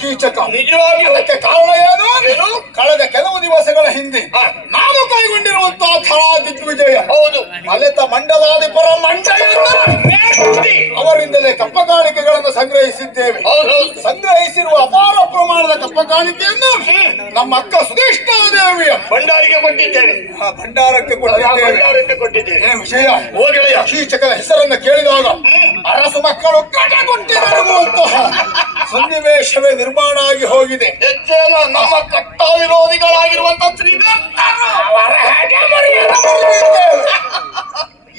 ಕೀಚಕ. ನಿಜವಾಗಿಯೂ ಅದಕ್ಕೆ ಕಾರಣ ಏನು? ಏನು? ಕಳೆದ ಕೆಲವು ದಿವಸಗಳ ಹಿಂದೆ ನಾನು ಕೈಗೊಂಡಿರುವಂತಹ ಥಳಾ ದಿಗ್ವಿಜಯ. ಹೌದು. ಅಲೆತ ಮಂಡಲಾಧಿಪರ ಮಂಡಳಿಯಿಂದ ಅವರಿಂದಲೇ ಕಪ್ಪ ಕಾಣಿಕೆಗಳನ್ನು ಸಂಗ್ರಹಿಸಿದ್ದೇವೆ. ಸಂಗ್ರಹಿಸಿರುವ ಅಪಾರ ಪ್ರಮಾಣದ ಕಪ್ಪ ಕಾಣಿಕೆಯನ್ನು ನಮ್ಮ ಅಕ್ಕ ಸುಧಿಷ್ಠಾದೇವಿಯ ಭಂಡಾರಿಗೆ ಕೊಟ್ಟಿದ್ದೇವೆ. ಭಂಡಾರಕ್ಕೆ ಕೊಟ್ಟಿದ್ದೇವೆ. ಏನ್ ವಿಷಯ? ಕೀಚಕನ ಹೆಸರನ್ನು ಕೇಳಿದಾಗ ಅರಸು ಮಕ್ಕಳು ಕಡೆಗುಟ್ಟಿರುವಂತಹ ಸನ್ನಿವೇಶವೇ ನಿರ್ಮಾಣ ಆಗಿ ಹೋಗಿದೆ. ಹೆಚ್ಚೇನ ನಮ್ಮ ಕಟ್ಟ ವಿರೋಧಿಗಳಾಗಿರುವಂತಹ ಶ್ರೀಗಂಧರು ಅವರ ಹೇಗೆ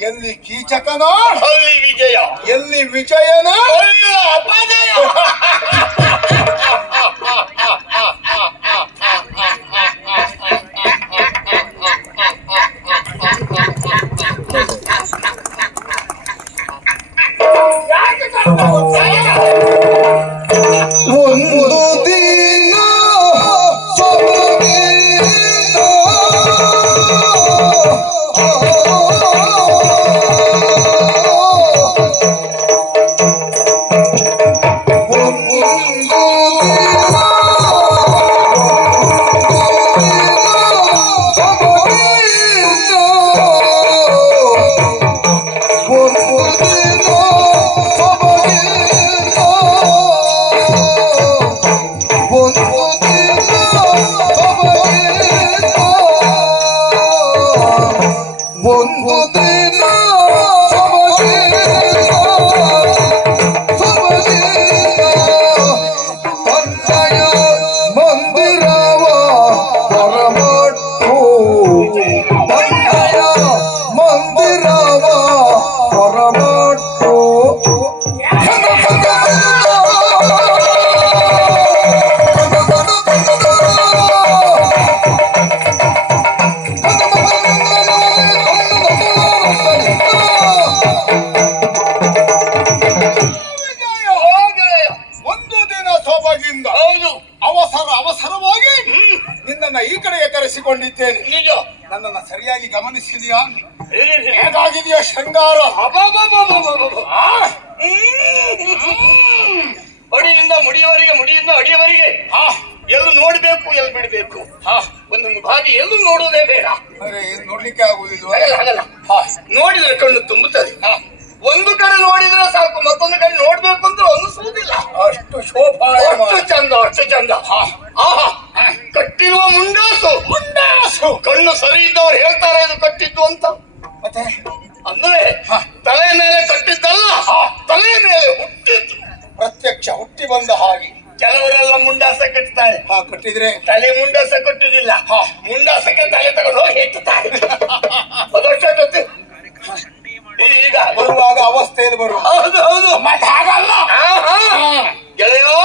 ಎಲ್ಲಿ ಕೀಚಕನ ಅಲ್ಲಿ ವಿಜಯ, ಎಲ್ಲಿ ವಿಜಯನ ಅಲ್ಲಿ ಅಪಜಯ. ಒಂದು ದಿನ ಅವಸರವಾಗಿ ನಿನ್ನನ್ನ ಈ ಕಡೆಗೆ ಕರೆಸಿಕೊಂಡಿದ್ದೇನೆ. ನಿಜ. ನನ್ನನ್ನ ಸರಿಯಾಗಿ ಗಮನಿಸಿದೆಯಾ? ಹೇಗಾಗಿದೆಯಾ ಶೃಂಗಾರ? ಅಡಿಯಿಂದ ಮುಡಿಯವರೆಗೆ, ಮುಡಿಯಿಂದ ಅಡಿಯವರೆಗೆ ಎಲ್ಲೂ ನೋಡ್ಬೇಕು, ಎಲ್ಲಿ ಬಿಡ್ಬೇಕು, ಒಂದೊಂದು ಭಾಗಿ ಎಲ್ಲೂ ನೋಡುವುದೇ ಬೇಡ. ನೋಡ್ಲಿಕ್ಕೆ ಆಗುದಿಲ್ಲ. ಹಾಗಲ್ಲ, ನೋಡಿದ್ರೆ ಕಣ್ಣು ತುಂಬುತ್ತದೆ. ಒಂದು ಕಡೆ ನೋಡಿದ್ರೆ ಸಾಕು, ಮತ್ತೊಂದು ಕಡೆ ನೋಡ್ಬೇಕು ಅಂತ ಅನಿಸುವುದಿಲ್ಲ. ಅಷ್ಟು ಶೋಭಾ, ಅಷ್ಟು ಚಂದ, ಅಷ್ಟು ಚಂದ. ಕಟ್ಟಿರುವ ಮುಂಡಾಸು ಕಣ್ಣು ಸರಿ ಇದ್ದವ್ರು ಹೇಳ್ತಾರೆ ಇದು ಕಟ್ಟಿದ್ದು ಅಂತ. ಮತ್ತೆ ಅಂದ್ರೆ ತಲೆ ಮೇಲೆ ಕಟ್ಟಿದ್ದಲ್ಲ, ತಲೆ ಮೇಲೆ ಹುಟ್ಟಿದ್ದು. ಪ್ರತ್ಯಕ್ಷ ಹುಟ್ಟಿ ಬಂದ ಹಾಗೆ. ಕೆಲವರೆಲ್ಲ ಮುಂಡಾಸ ಕಟ್ತಾರೆ. ಕಟ್ಟಿದ್ರೆ ತಲೆ ಮುಂಡಾಸ ಕಟ್ಟುದಿಲ್ಲ, ಮುಂಡಾಸಕ್ಕೆ ತಲೆ ತಗೊಂಡು ಹೋಗಿ ಹೆಚ್ಚುತ್ತಾರೆ. ಅದಷ್ಟೇ ಈಗ ಬರುವಾಗ ಅವಸ್ಥೆಯಲ್ಲಿ ಬರುವ. ಹೌದು ಹೌದು. ಮತ್ತೆ ಹಾಗಲ್ಲ ಗೆಳೆಯೋ,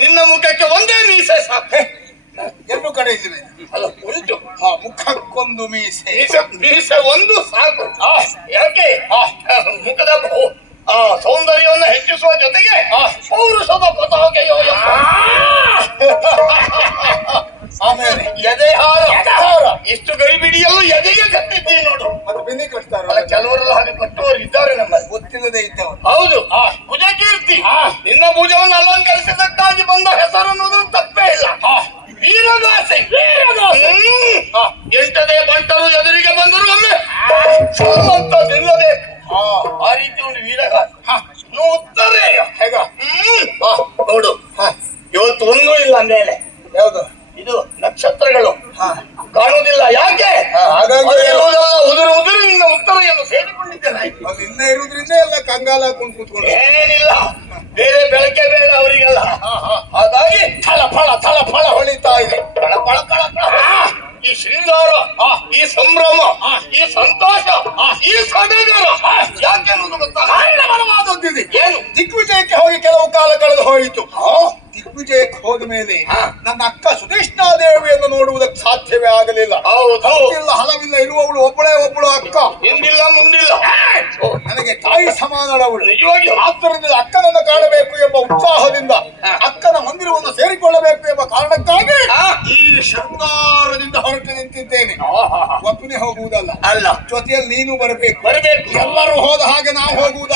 ನಿನ್ನ ಮುಖಕ್ಕೆ ಒಂದೇ ಮೀಸೆ ಸಾಕು. ಎರಡು ಕಡೆ ಇಲ್ಲಿವೆ. ಅಲ್ಲ ಉಂಟು. ಮುಖಕ್ಕೊಂದು ಮೀಸೆ. ಮೀಸೆ ಒಂದು ಸಾಕು. ಯಾಕೆ? ಮುಖದ ಸೌಂದರ್ಯವನ್ನು ಹೆಚ್ಚಿಸುವ ಜೊತೆಗೆ ಪೌರುಷದ ಪತಾಕೆಯೋ. ಆಮೇಲೆ ಎದೆಹಾರ ಇಷ್ಟು ಗಡಿಬಿಡಿಯಲ್ಲೂ ಎದೆಗೆ ಕಟ್ಟಿದ್ದೀವಿ ನೋಡು. ಮತ್ತೆ ಬೆನ್ನಿ ಕಟ್ತಾರೆ. ಅಲ್ಲ, ಕೆಲವರೆಲ್ಲ ಹಾಗೆ ಕಟ್ಟುವವರು ಇದ್ದಾರೆ ನಮ್ಮಲ್ಲಿ, ಗೊತ್ತಿಲ್ಲದೆ ಇದ್ದವರು. ಹೌದು. ಭುಜಕೀರ್ತಿ, ನಿನ್ನ ಭುಜವನ್ನು ಅಲಂಕರಿಸಿದಕ್ಕಾಗಿ ಬಂದ ಹೆಸರನ್ನುವುದು ತಪ್ಪೇ ಇಲ್ಲ. ವೀರಗಾಸೆ, ಎಂಟದೇ ಬಂಟರು ಎದುರಿಗೆ ಬಂದರು ಒಮ್ಮೆ ಅಂತ ನಿಲ್ಲಬೇಕು. ಆ ರೀತಿ ಒಂದು ವೀರಗಾಸೆ ಉತ್ತರೇ ಹೇಗ. ನೋಡು, ಇವತ್ತು ಒಂದೂ ಇಲ್ಲ ಮೇಲೆ. ಯಾವುದು? ಇದು ನಕ್ಷತ್ರಗಳು ಕಾಣುವುದಿಲ್ಲ. ಯಾಕೆ? ಉದುರು ಉದುರಿನಿಂದ ಉತ್ತರೆಯನ್ನು ಸೇರಿಕೊಂಡಿದ್ದೇನೆ. ಅಲ್ಲಿಂದ ಇರುವುದರಿಂದ ಎಲ್ಲ ಕಂಗಾಲ ಹಾಕೊಂಡು ಕೂತ್ಕೊಂಡು ಏನಿಲ್ಲ, ಬೇರೆ ಬೆಳಕೆ ಬೇಡ ಅವರಿಗೆಲ್ಲ. ಹಾಗಾಗಿ ಥಳ ಫಳ ಹೊಳಿತಾ ಇದೆ. ಫಳ ಫಳ ಫಳ ಫಳ. ಈ ಶೃಂಗಾರ, ಈ ಸಂಭ್ರಮ, ಈ ಸಂತೋಷ, ಈ ಸಡಗರ ಯಾಕೆ ಅನ್ನೋದು ಗೊತ್ತಾ? ಕಾರಣವಾದದ್ದಿದೆ. ಏನು? ದಿಗ್ವಿಜಯಕ್ಕೆ ಹೋಗಿ ಕೆಲವು ಕಾಲ ಕಳೆದು ಹೋಯಿತು. ದಿಗ್ವಿಜಯಕ್ಕೆ ಹೋದ ಮೇಲೆ ನನ್ನ ಅಕ್ಕ ಸುಧಿಷ್ಠಾದೇವಿಯನ್ನು ನೋಡುವುದಕ್ಕೆ ಸಾಧ್ಯವೇ ಆಗಲಿಲ್ಲ. ಹಲವಿಲ್ಲ, ಇರುವವಳು ಒಬ್ಬಳು ಅಕ್ಕ. ಹಿಂದಿಲ್ಲ ಮುಂದಿಲ್ಲ. ನನಗೆ ತಾಯಿ ಸಮಾನಳವಳು. ನಿಜವಾಗಿ ಆದ್ದರಿಂದ ಅಕ್ಕನನ್ನು ಕಾಣಬೇಕು ಎಂಬ ಉತ್ಸಾಹದಿಂದ ಅಕ್ಕನ ಮಂದಿರವನ್ನು ಸೇರಿಕೊಳ್ಳಬೇಕು ಎಂಬ ಕಾರಣಕ್ಕಾಗಿ ಈ ಶೃಂಗಾರದಿಂದ ಹೊರಟು ನಿಂತಿದ್ದೇನೆ. ಒಬ್ಬನೇ ಹೋಗುವುದಲ್ಲ, ಅಲ್ಲ, ಜೊತೆಯಲ್ಲಿ ನೀನು ಬರಬೇಕು. ಬರಬೇಕು. ಎಲ್ಲರೂ ಹೋದ ಹಾಗೆ ನಾವು ಹೋಗುವುದು